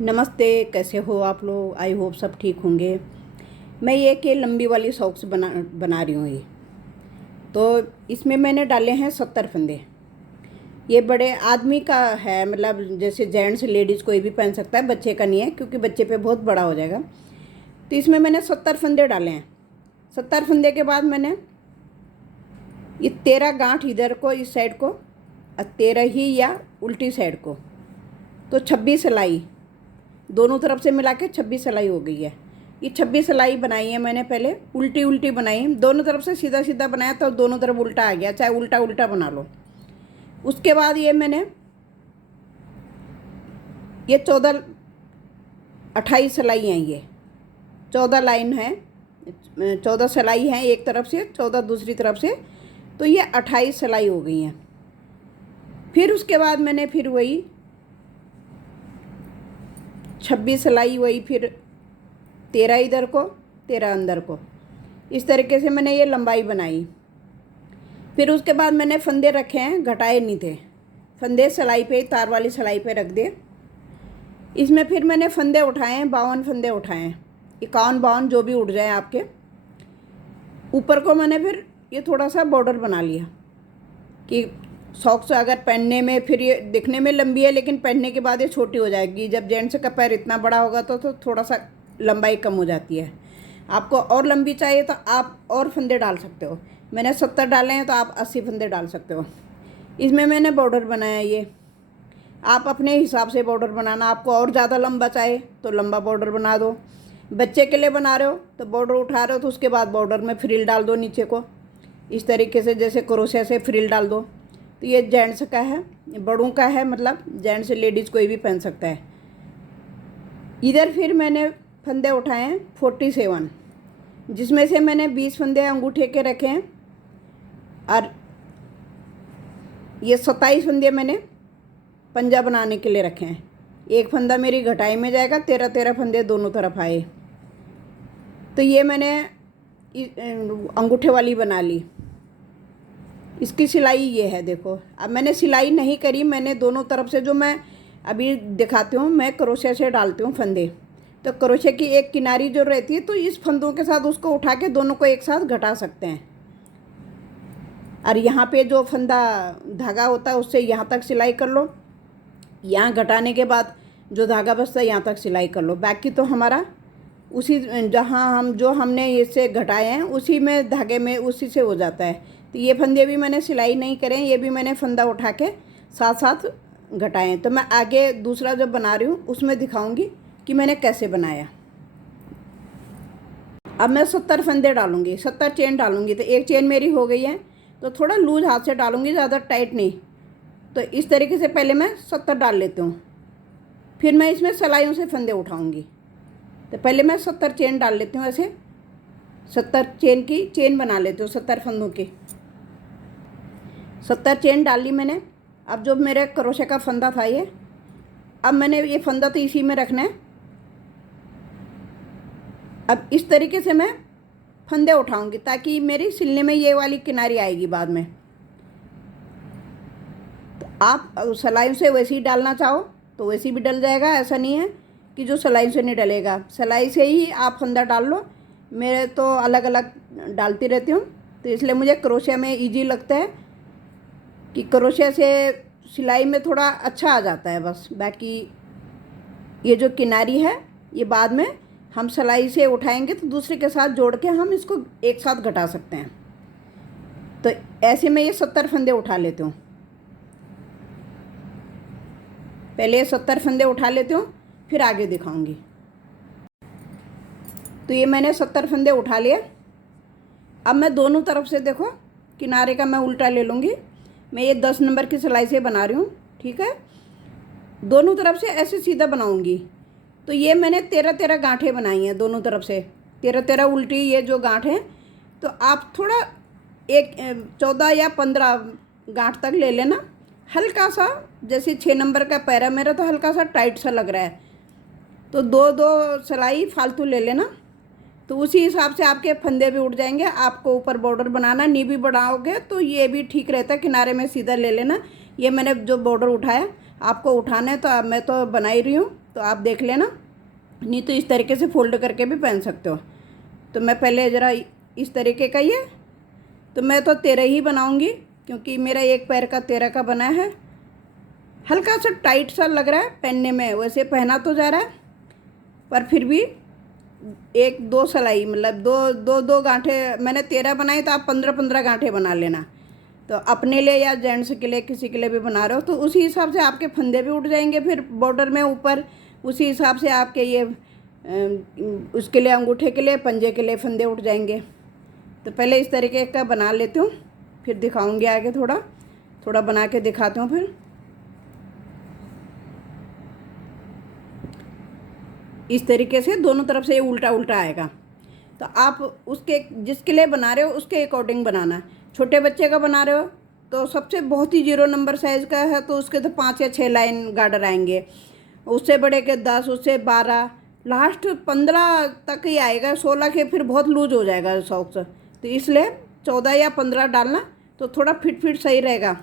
नमस्ते, कैसे हो आप लोग। आई होप सब ठीक होंगे। मैं ये कि लंबी वाली सॉक्स बना रही हूँ ये। तो इसमें मैंने डाले हैं 70 फंदे। ये बड़े आदमी का है, मतलब जैसे जेंट्स लेडीज़ कोई भी पहन सकता है, बच्चे का नहीं है क्योंकि बच्चे पे बहुत बड़ा हो जाएगा। तो इसमें मैंने 70 फंदे डाले हैं। 70 फंदे के बाद मैंने ये 13 गांठ इधर को इस साइड को और 13 ही या उल्टी साइड को, तो 26 सिलाई दोनों तरफ से मिला के 26 सिलाई हो गई है। ये 26 सिलाई बनाई है मैंने। पहले उल्टी उल्टी बनाई, दोनों तरफ से सीधा सीधा बनाया तो दोनों तरफ उल्टा आ गया, चाहे उल्टा उल्टा बना लो। उसके बाद ये मैंने ये 28 सिलाई हैं। ये 14 लाइन है, 14 सिलाई हैं एक तरफ से, 14 दूसरी तरफ से, तो ये 28 सिलाई हो गई हैं। फिर उसके बाद मैंने फिर वही 26 सिलाई, वही फिर 13 इधर को 13 अंदर को, इस तरीके से मैंने ये लंबाई बनाई। फिर उसके बाद मैंने फंदे रखे हैं, घटाए नहीं थे फंदे, सिलाई पे तार वाली सिलाई पे रख दिए। इसमें फिर मैंने फंदे उठाए हैं, 52 फंदे उठाए हैं, 51 52 जो भी उठ जाए आपके। ऊपर को मैंने फिर ये थोड़ा सा बॉर्डर बना लिया कि सॉक्स अगर पहनने में, फिर ये दिखने में लंबी है लेकिन पहनने के बाद ये छोटी हो जाएगी। जब जेंट्स का पैर इतना बड़ा होगा तो थोड़ा सा लंबाई कम हो जाती है। आपको और लंबी चाहिए तो आप और फंदे डाल सकते हो। मैंने 70 डाले हैं तो आप 80 फंदे डाल सकते हो। इसमें मैंने बॉर्डर बनाया। ये आप अपने हिसाब से बॉर्डर बनाना, आपको और ज़्यादा लंबा चाहे तो लंबा बॉर्डर बना दो। बच्चे के लिए बना रहे हो तो बॉर्डर उठा रहे हो तो उसके बाद बॉर्डर में फ्रिल डाल दो नीचे को, इस तरीके से जैसे क्रोशिया से फ्रिल डाल दो। तो ये जेंट्स का है, बड़ों का है, मतलब जेंट्स लेडीज़ कोई भी पहन सकता है। इधर फिर मैंने फंदे उठाए हैं 47, जिसमें से मैंने 20 फंदे अंगूठे के रखे हैं और ये 27 फंदे मैंने पंजा बनाने के लिए रखे हैं। एक फंदा मेरी घटाई में जाएगा, 13 फंदे दोनों तरफ आए। तो ये मैंने अंगूठे वाली बना ली। इसकी सिलाई ये है, देखो। अब मैंने सिलाई नहीं करी, मैंने दोनों तरफ से, जो मैं अभी दिखाती हूँ, मैं क्रोशिया से डालती हूँ फंदे। तो क्रोशिया की एक किनारी जो रहती है तो इस फंदों के साथ उसको उठा के दोनों को एक साथ घटा सकते हैं। और यहाँ पे जो फंदा धागा होता है उससे यहाँ तक सिलाई कर लो, यहाँ घटाने के बाद जो धागा बचता है यहाँ तक सिलाई कर लो। बाकी तो हमारा उसी जहाँ जो हमने इससे घटाए हैं उसी में धागे में उसी से हो जाता है। तो ये फंदे भी मैंने सिलाई नहीं करे, ये भी मैंने फंदा उठा के साथ साथ घटाए हैं। तो मैं आगे दूसरा जब बना रही हूँ उसमें दिखाऊंगी कि मैंने कैसे बनाया। अब मैं 70 फंदे डालूंगी, 70 चेन डालूंगी। तो एक चेन मेरी हो गई है, तो थोड़ा लूज हाथ से डालूंगी, ज़्यादा टाइट नहीं। तो इस तरीके से पहले मैं 70 डाल लेती हूँ, फिर मैं इसमें सिलाइयों से फंदे उठाऊँगी। तो पहले मैं 70 चेन डाल लेती हूँ, ऐसे 70 चेन की चेन बना लेती हूँ, 70 फंदों की 70 चेन डाल ली मैंने। अब जो मेरे क्रोशे का फंदा था ये, अब मैंने ये फंदा तो इसी में रखना है। अब इस तरीके से मैं फंदे उठाऊंगी ताकि मेरी सिलने में ये वाली किनारी आएगी बाद में। तो आप सिलाई से वैसे ही डालना चाहो तो वैसे भी डल जाएगा, ऐसा नहीं है कि जो सिलाई से नहीं डलेगा। सिलाई से ही आप फंदा डाल लो। मेरे तो अलग अलग डालती रहती हूँ, तो इसलिए मुझे क्रोशिया में इजी लगता है कि क्रोशिया से सिलाई में थोड़ा अच्छा आ जाता है बस। बाकी ये जो किनारी है ये बाद में हम सिलाई से उठाएंगे तो दूसरे के साथ जोड़ के हम इसको एक साथ घटा सकते हैं। तो ऐसे में ये 70 फंदे उठा लेती हूँ। पहले ये 70 फंदे उठा लेती हूँ, फिर आगे दिखाऊंगी। तो ये मैंने 70 फंदे उठा लिए। अब मैं दोनों तरफ से, देखो, किनारे का मैं उल्टा ले लूँगी। मैं ये 10 नंबर की सिलाई से बना रही हूँ, ठीक है। दोनों तरफ से ऐसे सीधा बनाऊँगी। तो ये मैंने 13 गांठें बनाई हैं दोनों तरफ से, 13 उल्टी ये जो गांठ हैं। तो आप थोड़ा एक 14 या 15 गांठ तक ले लेना। हल्का सा, जैसे 6 नंबर का पैर है मेरा, तो हल्का सा टाइट सा लग रहा है, तो 2 सिलाई फालतू ले लेना। तो उसी हिसाब से आपके फंदे भी उठ जाएंगे। आपको ऊपर बॉर्डर बनाना, नी भी बढ़ाओगे तो ये भी ठीक रहता है, किनारे में सीधा ले लेना। ये मैंने जो बॉर्डर उठाया आपको उठाना है, तो अब मैं तो बना ही रही हूँ। तो आप देख लेना, नहीं तो इस तरीके से फोल्ड करके भी पहन सकते हो। तो मैं पहले ज़रा इस तरीके का ही है, तो मैं तो 13 ही बनाऊंगी क्योंकि मेरा एक पैर का 13 का बना है। हल्का सा टाइट सा लग रहा है पहनने में, वैसे पहना तो जा रहा है पर फिर भी 1-2 सिलाई मतलब दो गांठे मैंने 13 बनाए, तो आप 15-15 गांठे बना लेना। तो अपने लिए या जेंट्स के लिए किसी के लिए भी बना रहे हो तो उसी हिसाब से आपके फंदे भी उठ जाएंगे फिर बॉर्डर में ऊपर, उसी हिसाब से आपके ये उसके लिए अंगूठे के लिए पंजे के लिए फंदे उठ जाएंगे। तो पहले इस तरीके का बना लेती हूँ, फिर दिखाऊंगी आगे थोड़ा थोड़ा बना के दिखाती हूँ। फिर इस तरीके से दोनों तरफ से ये उल्टा उल्टा आएगा। तो आप उसके जिसके लिए बना रहे हो उसके अकॉर्डिंग बनाना। छोटे बच्चे का बना रहे हो तो सबसे बहुत ही 0 नंबर साइज़ का है तो उसके तो 5 या 6 लाइन गार्डर आएंगे, उससे बड़े के 10, उससे 12, लास्ट 15 तक ही आएगा। 16 के फिर बहुत लूज हो जाएगा सॉक्स, तो इसलिए 14 या 15 डालना तो थोड़ा फिट सही रहेगा।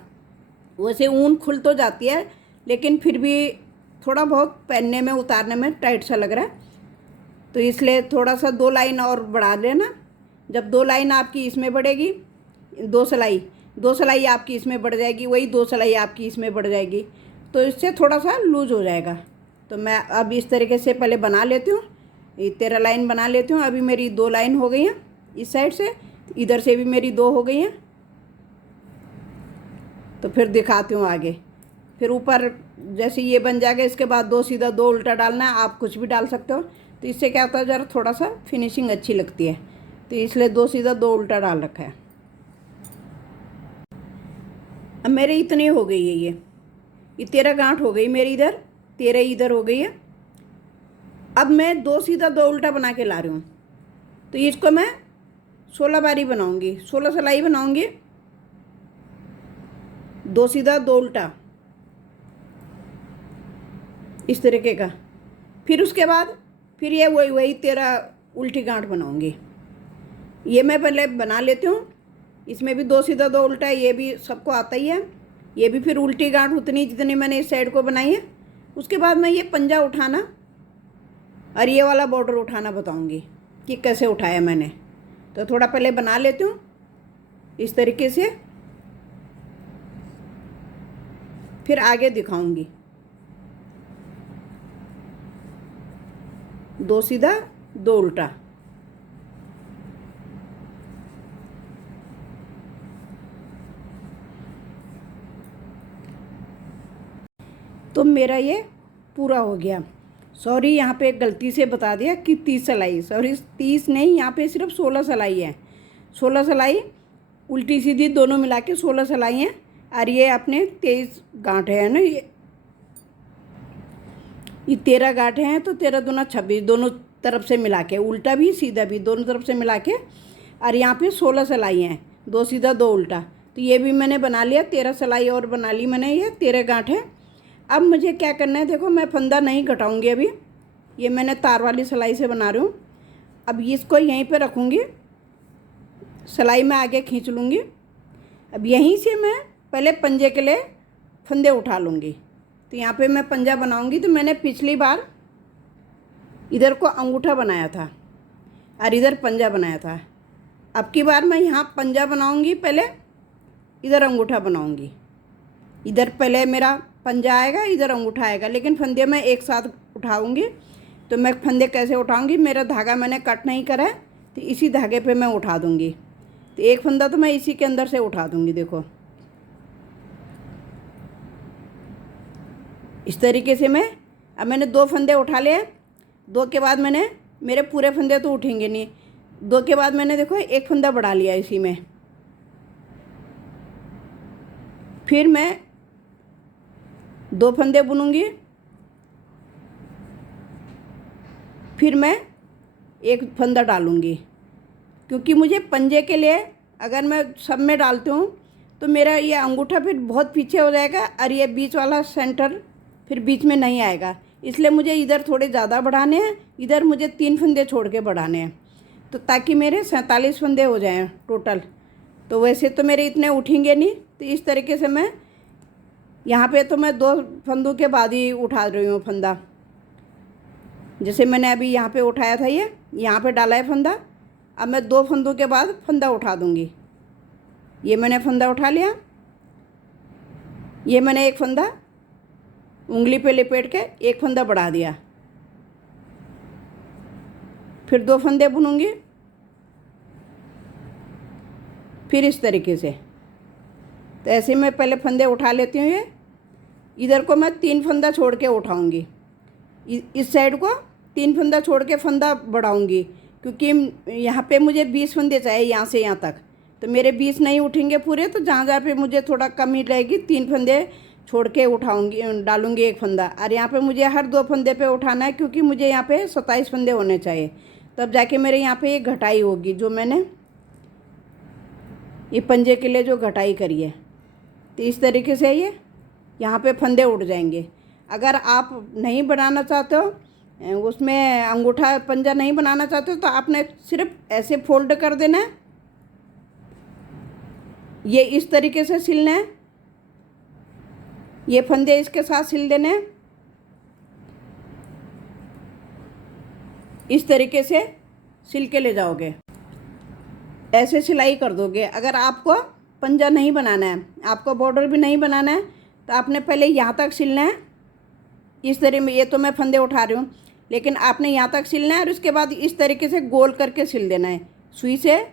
वैसे ऊन खुल तो जाती है लेकिन फिर भी थोड़ा बहुत पहनने में उतारने में टाइट सा लग रहा है, तो इसलिए थोड़ा सा 2 लाइन और बढ़ा लेना। जब 2 लाइन आपकी इसमें बढ़ेगी, 2 सिलाई आपकी इसमें बढ़ जाएगी, वही 2 सिलाई आपकी इसमें बढ़ जाएगी, तो इससे थोड़ा सा लूज हो जाएगा। तो मैं अब इस तरीके से पहले बना लेती हूँ, 13 लाइन बना लेती हूँ। अभी मेरी 2 लाइन हो गई हैं इस साइड से, इधर से भी मेरी 2 हो गई हैं। तो फिर दिखाती हूँ आगे। फिर ऊपर जैसे ये बन जाएगा, इसके बाद 2 सीधा 2 उल्टा डालना है। आप कुछ भी डाल सकते हो, तो इससे क्या होता है ज़रा थोड़ा सा फिनिशिंग अच्छी लगती है, तो इसलिए 2 सीधा 2 उल्टा डाल रखा है। अब मेरे इतनी हो गई है, ये 13 गांठ हो गई मेरी, इधर 13 इधर हो गई है। अब मैं 2 सीधा 2 उल्टा बना के ला रही हूँ, तो इसको मैं 16 बारी बनाऊँगी, 16 सिलाई बनाऊँगी, 2 सीधा 2 उल्टा इस तरीके का। फिर उसके बाद फिर ये वही 13 उल्टी गांठ बनाऊँगी। ये मैं पहले बना लेती हूँ, इसमें भी 2 सीधा 2 उल्टा, ये भी सबको आता ही है। ये भी फिर उल्टी गांठ उतनी जितनी मैंने इस साइड को बनाई है। उसके बाद मैं ये पंजा उठाना और ये वाला बॉर्डर उठाना बताऊँगी कि कैसे उठाया मैंने। तो थोड़ा पहले बना लेती हूँ इस तरीके से, फिर आगे दिखाऊँगी। 2 सीधा 2 उल्टा, तो मेरा ये पूरा हो गया। सॉरी, यहाँ पे गलती से बता दिया कि 30 सिलाई, सॉरी 30 नहीं, यहाँ पे सिर्फ 16 सिलाई है। 16 सिलाई उल्टी सीधी दोनों मिला के 16 सिलाई हैं। और ये अपने 23 गांठे हैं ना, ये 13 गांठे हैं, तो 13 दूना 26, दोनों तरफ से मिला के, उल्टा भी सीधा भी दोनों तरफ से मिला के। और यहाँ पे 16 सिलाई हैं, 2 सीधा 2 उल्टा। तो ये भी मैंने बना लिया, 13 सिलाई और बना ली मैंने, ये 13 गांठे। अब मुझे क्या करना है, देखो मैं फंदा नहीं घटाऊँगी अभी, ये मैंने तार वाली सिलाई से बना रही हूँ। अब इसको यहीं पे रखूँगी, सिलाई में आगे खींच लूँगी। अब यहीं से मैं पहले पंजे के लिए फंदे उठा लूँगी। तो यहाँ पे मैं पंजा बनाऊँगी, तो मैंने पिछली बार इधर को अंगूठा बनाया था और इधर पंजा बनाया था। अब की बार मैं यहाँ पंजा बनाऊँगी, पहले इधर अंगूठा बनाऊँगी। इधर पहले मेरा पंजा आएगा, इधर अंगूठा आएगा, लेकिन फंदे मैं एक साथ उठाऊँगी। तो मैं फंदे कैसे उठाऊँगी, मेरा धागा मैंने कट नहीं करा है, तो इसी धागे पे मैं उठा दूँगी। तो एक फंदा तो मैं इसी के अंदर से उठा दूँगी। देखो इस तरीके से अब मैंने 2 फंदे उठा लिए। 2 के बाद मैंने, मेरे पूरे फंदे तो उठेंगे नहीं, 2 के बाद मैंने देखो एक फंदा बढ़ा लिया इसी में। फिर मैं 2 फंदे बुनूंगी, फिर मैं एक फंदा डालूंगी, क्योंकि मुझे पंजे के लिए अगर मैं सब में डालती हूँ तो मेरा ये अंगूठा फिर बहुत पीछे हो जाएगा और ये बीच वाला सेंटर फिर बीच में नहीं आएगा। इसलिए मुझे इधर थोड़े ज़्यादा बढ़ाने हैं, इधर मुझे 3 फंदे छोड़ के बढ़ाने हैं, तो ताकि मेरे 47 फंदे हो जाएं टोटल। तो वैसे तो मेरे इतने उठेंगे नहीं, तो इस तरीके से मैं यहाँ पे तो मैं 2 फंदों के बाद ही उठा रही हूँ फंदा। जैसे मैंने अभी यहाँ पे उठाया था, ये यहाँ पे डाला है फंदा। अब मैं 2 फंदों के बाद फंदा उठा दूँगी। ये मैंने फंदा उठा लिया, ये मैंने एक फंदा उंगली पे लपेट के एक फंदा बढ़ा दिया, फिर 2 फंदे बुनूंगी, फिर इस तरीके से। तो ऐसे मैं पहले फंदे उठा लेती हूँ। ये इधर को मैं 3 फंदा छोड़ के उठाऊंगी, इस साइड को 3 फंदा छोड़ के फंदा बढ़ाऊंगी, क्योंकि यहाँ पे मुझे 20 फंदे चाहिए यहाँ से यहाँ तक। तो मेरे 20 नहीं उठेंगे पूरे, तो जहाँ जहाँ पे मुझे थोड़ा कमी रहेगी 3 फंदे छोड़ के उठाऊंगी, डालूंगी एक फंदा। और यहाँ पे मुझे हर 2 फंदे पे उठाना है, क्योंकि मुझे यहाँ पे 27 फंदे होने चाहिए। तब जाके मेरे यहाँ पे एक घटाई होगी, जो मैंने ये पंजे के लिए जो घटाई करी है। तो इस तरीके से ये यहाँ पे फंदे उठ जाएंगे। अगर आप नहीं बनाना चाहते हो, उसमें अंगूठा पंजा नहीं बनाना चाहते हो, तो आपने सिर्फ ऐसे फोल्ड कर देना है, ये इस तरीके से सिलना है, ये फंदे इसके साथ सिल देने हैं, इस तरीके से सिल के ले जाओगे, ऐसे सिलाई कर दोगे। अगर आपको पंजा नहीं बनाना है, आपको बॉर्डर भी नहीं बनाना है, तो आपने पहले यहाँ तक सिलना है इस तरीके में। ये तो मैं फंदे उठा रही हूँ, लेकिन आपने यहाँ तक सिलना है और उसके बाद इस तरीके से गोल करके सिल देना है, सुई से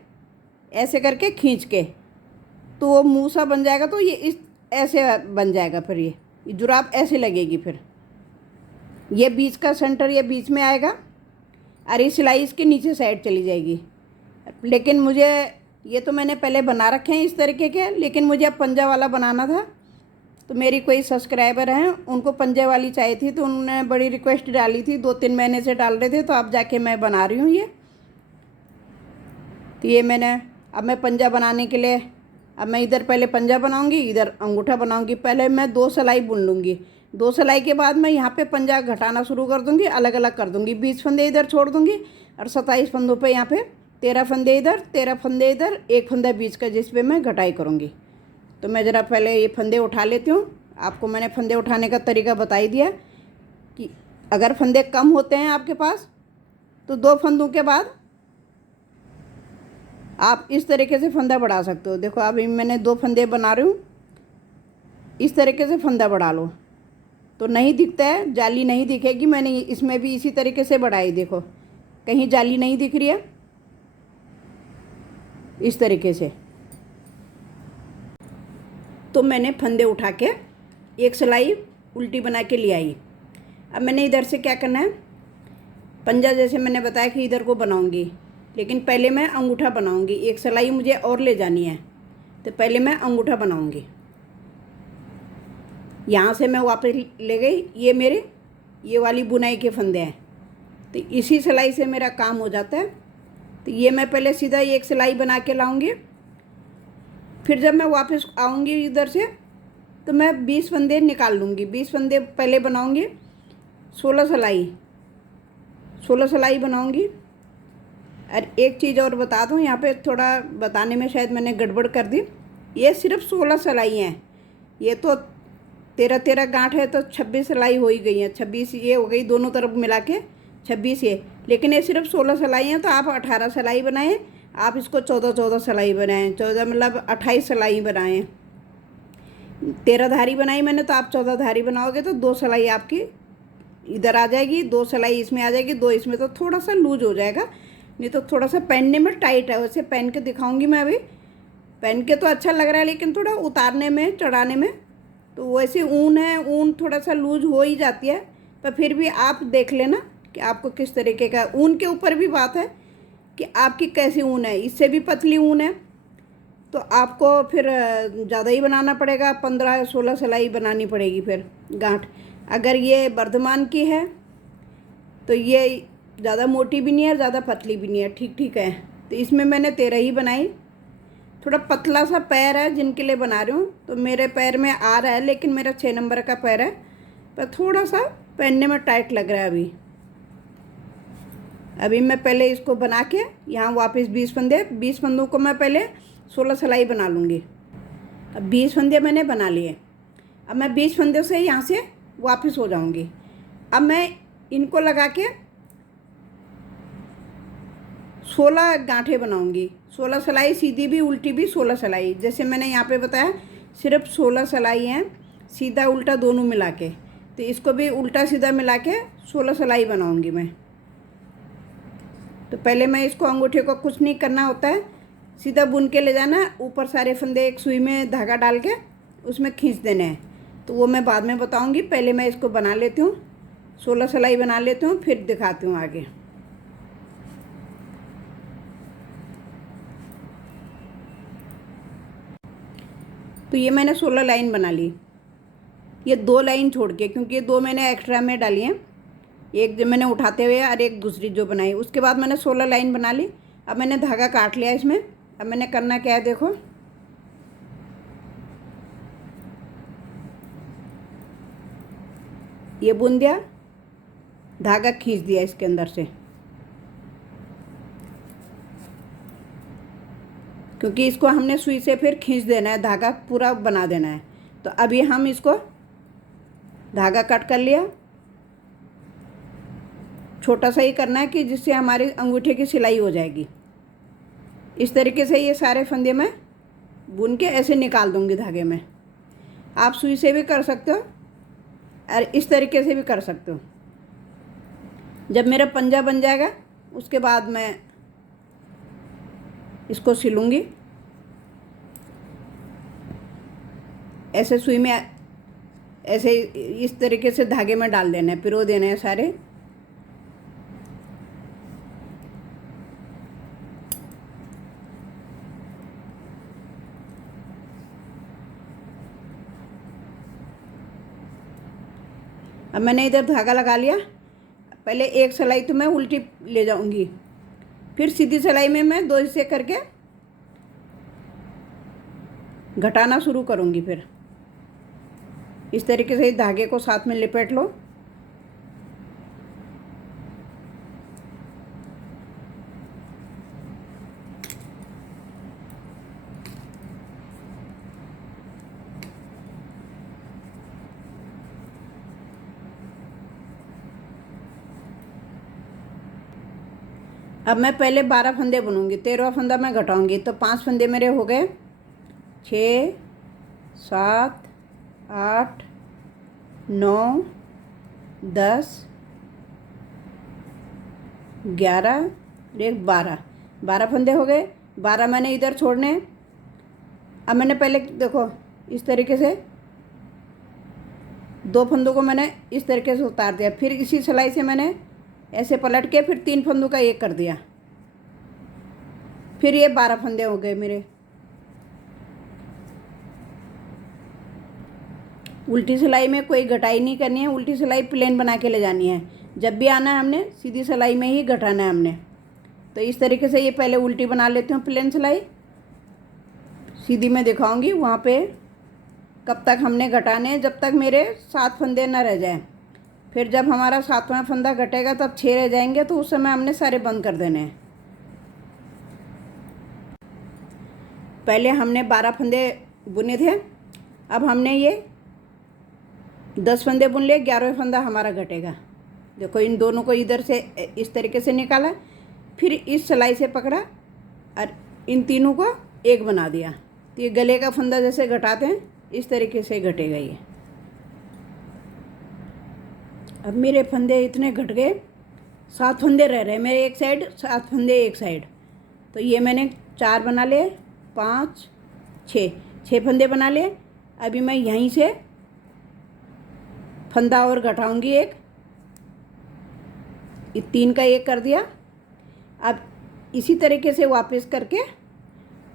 ऐसे करके खींच के। तो वो मुँह सा बन जाएगा, तो ये इस ऐसे बन जाएगा। फिर ये जुराब ऐसे लगेगी, फिर ये बीच का सेंटर ये बीच में आएगा और ये सिलाई इसके नीचे साइड चली जाएगी। लेकिन मुझे ये तो मैंने पहले बना रखे हैं इस तरीके के, लेकिन मुझे अब पंजा वाला बनाना था। तो मेरी कोई सब्सक्राइबर हैं, उनको पंजे वाली चाहिए थी, तो उन्होंने बड़ी रिक्वेस्ट डाली थी, 2-3 महीने से डाल रहे थे। तो अब जाके मैं बना रही हूँ ये। तो ये मैंने अब मैं पंजा बनाने के लिए, अब मैं इधर पहले पंजा बनाऊंगी, इधर अंगूठा बनाऊंगी। पहले मैं 2 सिलाई बुन लूँगी, 2 सिलाई के बाद मैं यहाँ पे पंजा घटाना शुरू कर दूँगी, अलग अलग कर दूँगी। 20 फंदे इधर छोड़ दूँगी और 27 फंदों पे यहाँ पे 13 फंदे इधर, 13 फंदे इधर, एक फंदा बीच का, जिस पे मैं घटाई करूँगी। तो मैं ज़रा पहले ये फंदे उठा लेती हूँ। आपको मैंने फंदे उठाने का तरीका बता ही दिया कि अगर फंदे कम होते हैं आपके पास, तो 2 फंदों के बाद आप इस तरीके से फंदा बढ़ा सकते हो। देखो अभी मैंने 2 फंदे बना रही हूँ, इस तरीके से फंदा बढ़ा लो तो नहीं दिखता है, जाली नहीं दिखेगी। मैंने इसमें भी इसी तरीके से बढ़ाई, देखो कहीं जाली नहीं दिख रही है, इस तरीके से। तो मैंने फंदे उठा के एक सिलाई उल्टी बना के ले आई। अब मैंने इधर से क्या करना है, पंजा जैसे मैंने बताया कि इधर को बनाऊंगी, लेकिन पहले मैं अंगूठा बनाऊंगी। एक सिलाई मुझे और ले जानी है, तो पहले मैं अंगूठा बनाऊंगी। यहाँ से मैं वापस ले गई, ये मेरे ये वाली बुनाई के फंदे हैं, तो इसी सिलाई से मेरा काम हो जाता है। तो ये मैं पहले सीधा एक सिलाई बना के लाऊंगी, फिर जब मैं वापस आऊँगी इधर से, तो मैं 20 फंदे निकाल लूँगी। 20 फंदे पहले बनाऊँगी, 16 सिलाई बनाऊँगी। और एक चीज़ और बता दूँ, यहाँ पे थोड़ा बताने में शायद मैंने गड़बड़ कर दी। ये सिर्फ 16 सिलाई हैं, ये तो 13 गांठ है, तो 26 सिलाई हो ही गई है। 26 ये हो गई, दोनों तरफ मिला के 26 ये, लेकिन ये सिर्फ 16 सिलाई हैं। तो आप 18 सिलाई बनाएं, आप इसको 14 सिलाई बनाएं। 14 मतलब 28 सिलाई बनाएं। 13 धारी बनाई मैंने, तो आप 14 धारी बनाओगे तो 2 सिलाई आपकी इधर आ जाएगी, 2 सिलाई इसमें आ जाएगी, 2 इसमें। तो थोड़ा सा लूज हो जाएगा, नहीं तो थोड़ा सा पहनने में टाइट है। वैसे पहन के दिखाऊंगी मैं, अभी पहन के तो अच्छा लग रहा है, लेकिन थोड़ा उतारने में, चढ़ाने में, तो वैसे ऊन है, ऊन थोड़ा सा लूज हो ही जाती है। पर फिर भी आप देख लेना कि आपको किस तरीके का। ऊन के ऊपर भी बात है कि आपकी कैसी ऊन है। इससे भी पतली ऊन है तो आपको फिर ज़्यादा ही बनाना पड़ेगा, 15-16 सिलाई बनानी पड़ेगी फिर गांठ। अगर ये वर्धमान की है तो ये ज़्यादा मोटी भी नहीं है, ज़्यादा पतली भी नहीं है, ठीक ठीक है। तो इसमें मैंने 13 ही बनाई। थोड़ा पतला सा पैर है जिनके लिए बना रही हूँ, तो मेरे पैर में आ रहा है, लेकिन मेरा 6 नंबर का पैर है, पर थोड़ा सा पहनने में टाइट लग रहा है। अभी मैं पहले इसको बना के यहाँ वापस 20 फंदों को मैं पहले 16 सिलाई बना लूँगी। अब 20 फंदे मैंने बना लिए। अब मैं 20 फंदे से यहाँ से वापस हो जाऊँगी। अब मैं इनको लगा के 16 गांठें बनाऊंगी। 16 सिलाई सीधी भी उल्टी भी 16 सिलाई, जैसे मैंने यहाँ पे बताया सिर्फ 16 सिलाई हैं, सीधा उल्टा दोनों मिला के। तो इसको भी उल्टा सीधा मिला के 16 सिलाई बनाऊंगी मैं। तो पहले मैं इसको अंगूठे को कुछ नहीं करना होता है, सीधा बुन के ले जाना, ऊपर सारे फंदे एक सुई में धागा डाल के उसमें खींच देने हैं। तो वो मैं बाद में बताऊंगी, पहले मैं इसको बना लेती हूँ, 16 सिलाई बना लेती हूँ, फिर दिखाती हूँ आगे। तो ये मैंने 16 लाइन बना ली, ये 2 लाइन छोड़ के, क्योंकि ये 2 मैंने एक्स्ट्रा में डाली हैं, एक जो मैंने उठाते हुए और एक दूसरी जो बनाई। उसके बाद मैंने 16 लाइन बना ली। अब मैंने धागा काट लिया इसमें। अब मैंने करना क्या है, देखो ये बुन दिया, धागा खींच दिया इसके अंदर से, क्योंकि इसको हमने सुई से फिर खींच देना है, धागा पूरा बना देना है। तो अभी हम इसको धागा कट कर लिया, छोटा सा ही करना है कि जिससे हमारी अंगूठे की सिलाई हो जाएगी। इस तरीके से ये सारे फंदे मैं बुन के ऐसे निकाल दूंगी धागे में। आप सुई से भी कर सकते हो और इस तरीके से भी कर सकते हो। जब मेरा पंजा बन जाएगा उसके बाद मैं इसको सिलूंगी। ऐसे सुई में ऐसे इस तरीके से धागे में डाल देना है, पिरो देने हैं सारे। अब मैंने इधर धागा लगा लिया। पहले एक सिलाई तो मैं उल्टी ले जाऊंगी, फिर सीधी सिलाई में मैं 2 हिस्से करके घटाना शुरू करूंगी। फिर इस तरीके से धागे को साथ में लिपेट लो। अब मैं पहले 12 फंदे बुनूंगी, 13वां फंदा मैं घटाऊंगी। तो 5 फंदे मेरे हो गए, 6 7 8 9 10 11 एक 12 फंदे हो गए। 12 मैंने इधर छोड़ने। अब मैंने पहले देखो इस तरीके से 2 फंदों को मैंने इस तरीके से उतार दिया, फिर इसी सिलाई से मैंने ऐसे पलट के फिर 3 फंदों का एक कर दिया, फिर ये 12 फंदे हो गए मेरे। उल्टी सिलाई में कोई घटाई नहीं करनी है, उल्टी सिलाई प्लेन बना के ले जानी है। जब भी आना है हमने सीधी सिलाई में ही घटाना है हमने। तो इस तरीके से ये पहले उल्टी बना लेती हूँ प्लेन सिलाई, सीधी में दिखाऊंगी वहाँ पे कब तक हमने घटाने हैं, जब तक मेरे 7 फंदे न रह जाएं। फिर जब हमारा 7वां फंदा घटेगा तब 6 रह जाएंगे, तो उस समय हमने सारे बंद कर देने हैं। पहले हमने 12 फंदे बुने थे, अब हमने ये 10 फंदे बुन लिए, 11वां फंदा हमारा घटेगा। देखो इन दोनों को इधर से इस तरीके से निकाला, फिर इस सिलाई से पकड़ा और इन तीनों को एक बना दिया। तो ये गले का फंदा जैसे घटाते हैं इस तरीके से घटेगा ये। अब मेरे फंदे इतने घट गए, 7 फंदे रह रहे मेरे एक साइड, 7 फंदे एक साइड। तो ये मैंने 4 बना लिए, 5 6 फंदे बना लिए। अभी मैं यहीं से फंदा और घटाऊंगी एक, 3 का एक कर दिया। अब इसी तरीके से वापस करके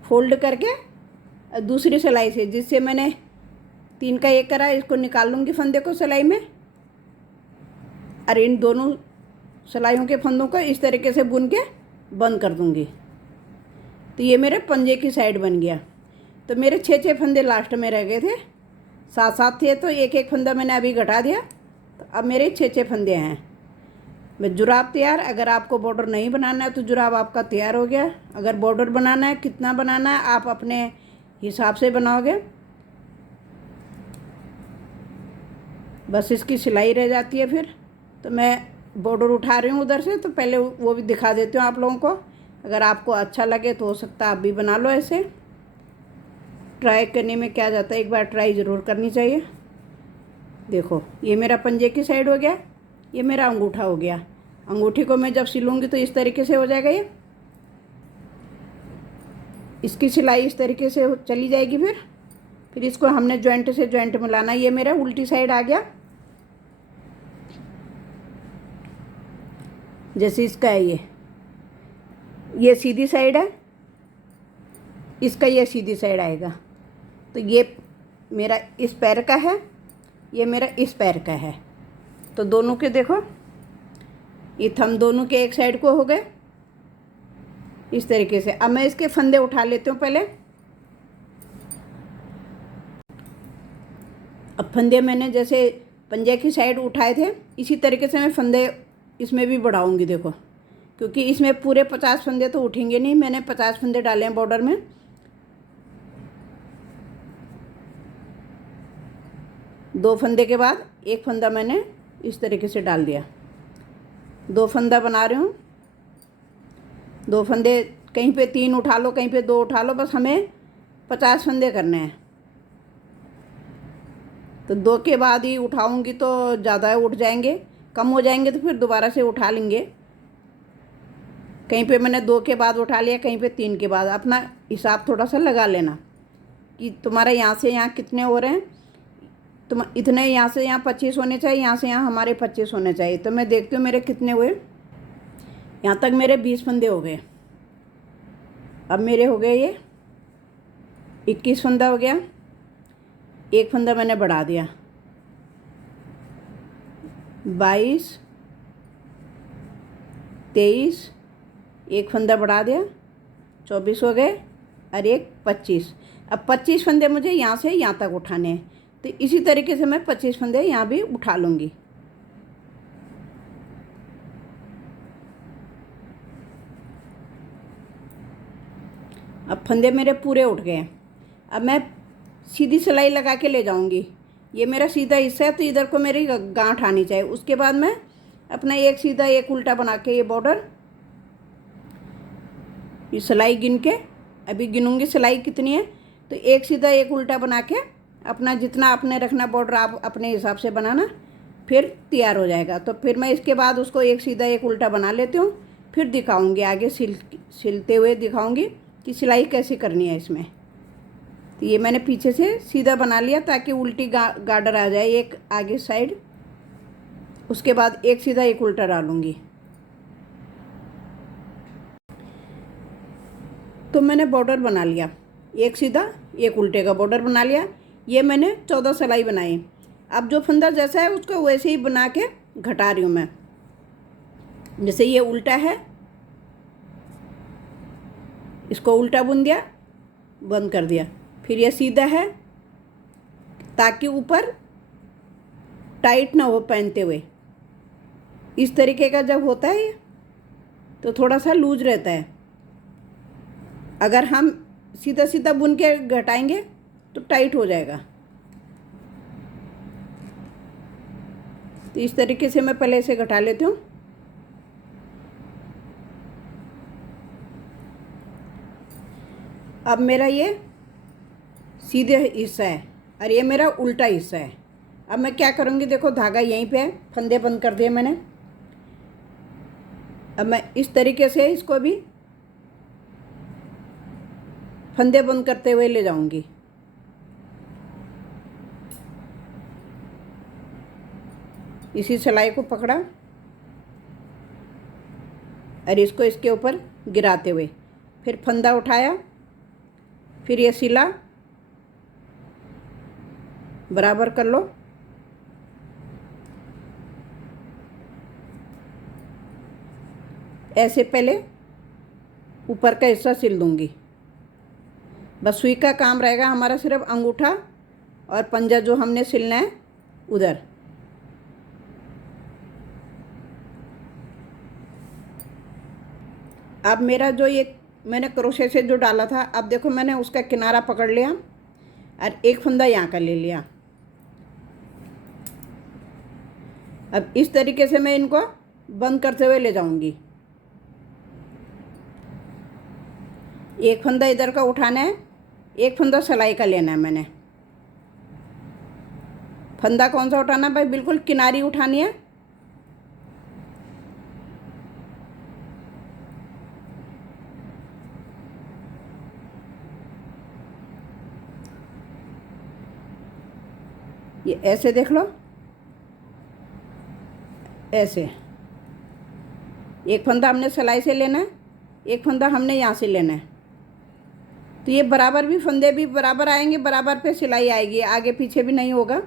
फोल्ड करके दूसरी सिलाई से, जिससे मैंने 3 का एक करा, इसको निकाल लूँगी फंदे को सिलाई में, और इन दोनों सिलाइयों के फंदों को इस तरीके से बुन के बंद कर दूँगी। तो ये मेरे पंजे की साइड बन गया। तो मेरे 6 फंदे लास्ट में रह गए थे, 7 थे, तो एक फंदा मैंने अभी घटा दिया। तो अब मेरे 6 फंदे हैं। मैं जुराब तैयार। अगर आपको बॉर्डर नहीं बनाना है तो जुराब आपका तैयार हो गया। अगर बॉर्डर बनाना है, कितना बनाना है आप अपने हिसाब से बनाओगे। बस इसकी सिलाई रह जाती है फिर। तो मैं बॉर्डर उठा रही हूँ उधर से, तो पहले वो भी दिखा देती हूँ आप लोगों को। अगर आपको अच्छा लगे तो हो सकता है आप भी बना लो ऐसे। ट्राई करने में क्या जाता है, एक बार ट्राई ज़रूर करनी चाहिए। देखो ये मेरा पंजे की साइड हो गया, ये मेरा अंगूठा हो गया। अंगूठी को मैं जब सिलूँगी तो इस तरीके से हो जाएगा। ये इसकी सिलाई इस तरीके से चली जाएगी। फिर इसको हमने जॉइंट से जॉइंट मिलाना। ये मेरा उल्टी साइड आ गया, जैसे इसका है ये सीधी साइड है, इसका ये सीधी साइड आएगा। तो ये मेरा इस पैर का है, ये मेरा इस पैर का है। तो दोनों के देखो, ये थंब दोनों के एक साइड को हो गए इस तरीके से। अब मैं इसके फंदे उठा लेती हूँ पहले। अब फंदे मैंने जैसे पंजे की साइड उठाए थे, इसी तरीके से मैं फंदे इसमें भी बढ़ाऊंगी। देखो, क्योंकि इसमें पूरे 50 फंदे तो उठेंगे नहीं, मैंने 50 फंदे डाले हैं बॉर्डर में। दो फंदे के बाद एक फंदा मैंने इस तरीके से डाल दिया। दो फंदा बना रही हूँ। दो फंदे, कहीं पे 3 उठा लो, कहीं पे 2 उठा लो, बस हमें 50 फंदे करने हैं। तो 2 के बाद ही उठाऊंगी तो ज़्यादा उठ जाएंगे, कम हो जाएंगे तो फिर दोबारा से उठा लेंगे। कहीं पे मैंने 2 के बाद उठा लिया, कहीं पे 3 के बाद। अपना हिसाब थोड़ा सा लगा लेना कि तुम्हारा यहाँ से यहाँ कितने हो रहे हैं। तुम इतने यहाँ से यहाँ 25 होने चाहिए, यहाँ से यहाँ हमारे 25 होने चाहिए। तो मैं देखती हूँ मेरे कितने हुए। यहाँ तक मेरे 20 फंदे हो गए। अब मेरे हो गए ये 21 फंदा हो गया। एक फंदा मैंने बढ़ा दिया, 22, 23, एक फंदा बढ़ा दिया, 24 हो गए और एक 25। अब 25 फंदे मुझे यहाँ से यहाँ तक उठाने हैं। तो इसी तरीके से मैं 25 फंदे यहाँ भी उठा लूँगी। अब फंदे मेरे पूरे उठ गए। अब मैं सीधी सिलाई लगा के ले जाऊंगी। ये मेरा सीधा हिस्सा है, तो इधर को मेरी गांठ आनी चाहिए। उसके बाद मैं अपना एक सीधा एक उल्टा बना के ये बॉर्डर, ये सिलाई गिन के, अभी गिनूंगी सिलाई कितनी है। तो एक सीधा एक उल्टा बना के अपना जितना आपने रखना बॉर्डर आप अपने हिसाब से बनाना, फिर तैयार हो जाएगा। तो फिर मैं इसके बाद उसको एक सीधा एक उल्टा बना लेती हूँ। फिर दिखाऊंगी आगे सिलते हुए दिखाऊंगी कि सिलाई कैसे करनी है इसमें। तो ये मैंने पीछे से सीधा बना लिया ताकि उल्टी गार्डर आ जाए एक आगे साइड। उसके बाद एक सीधा एक उल्टा डालूंगी। तो मैंने बॉर्डर बना लिया, एक सीधा एक उल्टे का बॉर्डर बना लिया। ये मैंने 14 सिलाई बनाई। अब जो फंदा जैसा है उसको वैसे ही बना के घटा रही हूँ मैं। जैसे ये उल्टा है, इसको उल्टा बुन दिया, बंद कर दिया। फिर ये सीधा है ताकि ऊपर टाइट ना हो पहनते हुए। इस तरीके का जब होता है ये तो थोड़ा सा लूज रहता है। अगर हम सीधा सीधा बुन के घटाएंगे तो टाइट हो जाएगा। तो इस तरीके से मैं पहले इसे घटा लेती हूँ। अब मेरा ये सीधे हिस्सा है और ये मेरा उल्टा हिस्सा है। अब मैं क्या करूँगी, देखो धागा यहीं पे है, फंदे बंद कर दिए मैंने। अब मैं इस तरीके से इसको भी फंदे बंद करते हुए ले जाऊंगी। इसी सिलाई को पकड़ा और इसको इसके ऊपर गिराते हुए फिर फंदा उठाया, फिर ये सिला बराबर कर लो। ऐसे पहले ऊपर का हिस्सा सिल दूंगी। बस सुई का काम रहेगा हमारा, सिर्फ अंगूठा और पंजा जो हमने सिलना है उधर। अब मेरा जो ये मैंने क्रोशे से जो डाला था, अब देखो मैंने उसका किनारा पकड़ लिया और एक फंदा यहाँ का ले लिया। अब इस तरीके से मैं इनको बंद करते हुए ले जाऊंगी। एक फंदा इधर का उठाना है, एक फंदा सिलाई का लेना है। मैंने फंदा कौन सा उठाना है भाई, बिल्कुल किनारी उठानी है। ये ऐसे देख लो, ऐसे एक फंदा हमने सिलाई से लेना है, एक फंदा हमने यहाँ से लेना है। तो ये बराबर भी फंदे भी बराबर आएंगे, बराबर पे सिलाई आएगी, आगे पीछे भी नहीं होगा।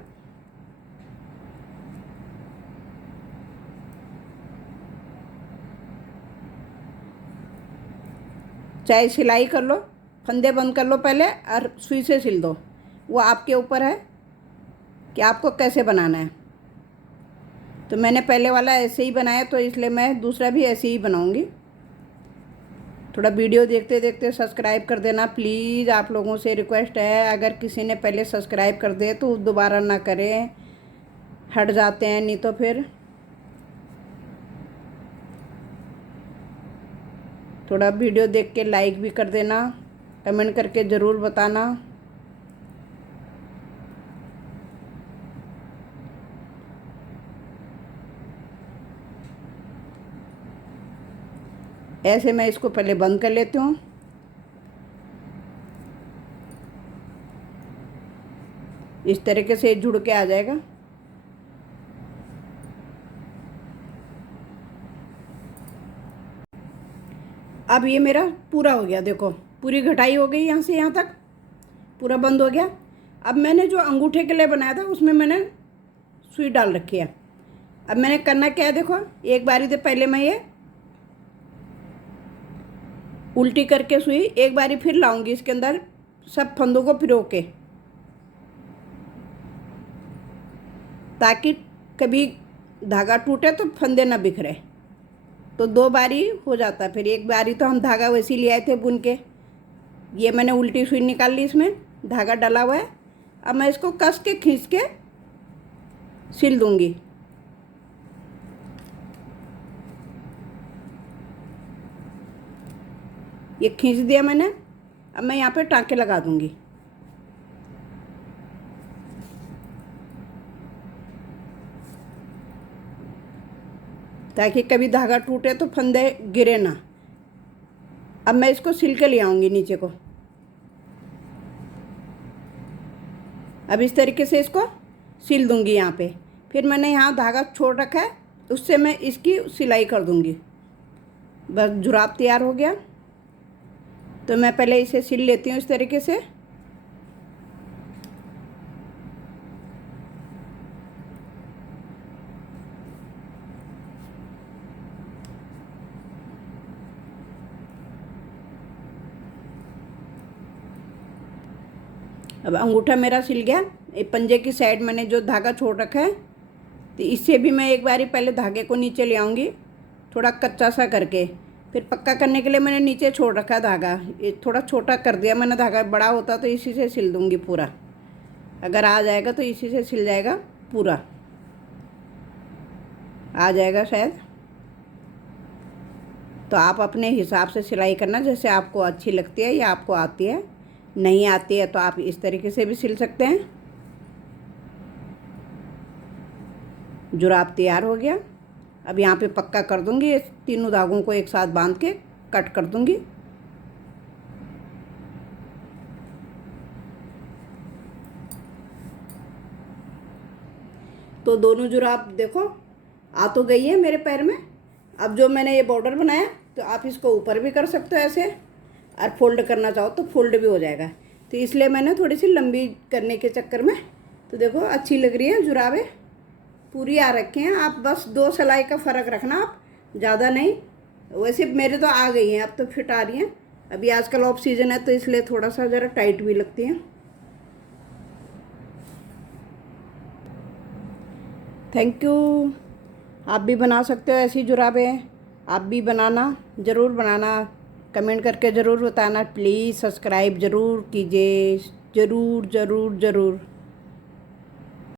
चाहे सिलाई कर लो, फंदे बंद कर लो पहले और सुई से सिल दो, वो आपके ऊपर है कि आपको कैसे बनाना है। तो मैंने पहले वाला ऐसे ही बनाया, तो इसलिए मैं दूसरा भी ऐसे ही बनाऊंगी। थोड़ा वीडियो देखते देखते सब्सक्राइब कर देना प्लीज़, आप लोगों से रिक्वेस्ट है। अगर किसी ने पहले सब्सक्राइब कर दे तो दोबारा ना करें, हट जाते हैं नहीं तो फिर। थोड़ा वीडियो देख के लाइक भी कर देना, कमेंट करके ज़रूर बताना। ऐसे मैं इसको पहले बंद कर लेती हूँ। इस तरीके से जुड़ के आ जाएगा। अब ये मेरा पूरा हो गया, देखो पूरी घटाई हो गई, यहाँ से यहाँ तक पूरा बंद हो गया। अब मैंने जो अंगूठे के लिए बनाया था उसमें मैंने सुई डाल रखी है। अब मैंने करना क्या है, देखो एक बारी से पहले मैं ये उल्टी करके सुई एक बारी फिर लाऊंगी इसके अंदर सब फंदों को पिरो के, ताकि कभी धागा टूटे तो फंदे ना बिखरे। तो 2 बारी हो जाता। फिर एक बारी तो हम धागा वैसे ले आए थे बुन के, ये मैंने उल्टी सुई निकाल ली, इसमें धागा डाला हुआ है। अब मैं इसको कस के खींच के सिल दूंगी। ये खींच दिया मैंने। अब मैं यहाँ पे टाँके लगा दूंगी। ताकि कभी धागा टूटे तो फंदे गिरे ना। अब मैं इसको सिल के ले आऊँगी नीचे को। अब इस तरीके से इसको सिल दूंगी यहाँ पे। फिर मैंने यहाँ धागा छोड़ रखा है, उससे मैं इसकी सिलाई कर दूंगी। बस जुराब तैयार हो गया। तो मैं पहले इसे सिल लेती हूँ इस तरीके से। अब अंगूठा मेरा सिल गया। ये पंजे की साइड मैंने जो धागा छोड़ रखा है, तो इससे भी मैं एक बारी पहले धागे को नीचे ले आऊँगी, थोड़ा कच्चा सा करके। फिर पक्का करने के लिए मैंने नीचे छोड़ रखा धागा, ये थोड़ा छोटा कर दिया मैंने धागा। बड़ा होता तो इसी से सिल दूँगी पूरा, अगर आ जाएगा तो इसी से सिल जाएगा पूरा, आ जाएगा शायद। तो आप अपने हिसाब से सिलाई करना, जैसे आपको अच्छी लगती है या आपको आती है। नहीं आती है तो आप इस तरीके से भी सिल सकते हैं। जुराब तैयार हो गया। अब यहाँ पे पक्का कर दूँगी, तीनों धागों को एक साथ बांध के कट कर दूँगी। तो दोनों जुराब देखो आ तो गई है मेरे पैर में। अब जो मैंने ये बॉर्डर बनाया, तो आप इसको ऊपर भी कर सकते हो ऐसे, और फोल्ड करना चाहो तो फोल्ड भी हो जाएगा। तो इसलिए मैंने थोड़ी सी लंबी करने के चक्कर में, तो देखो अच्छी लग रही है जुराबें, पूरी आ रखी हैं। आप बस 2 सिलाई का फ़र्क रखना, आप ज़्यादा नहीं। वैसे मेरे तो आ गई हैं, अब तो फिट आ रही हैं। अभी आजकल ऑफ सीज़न है तो इसलिए थोड़ा सा ज़रा टाइट भी लगती हैं। Thank you. आप भी बना सकते हो ऐसी जुराबें, आप भी बनाना, ज़रूर बनाना, कमेंट करके ज़रूर बताना। प्लीज़ सब्सक्राइब ज़रूर कीजिए, ज़रूर ज़रूर ज़रूर।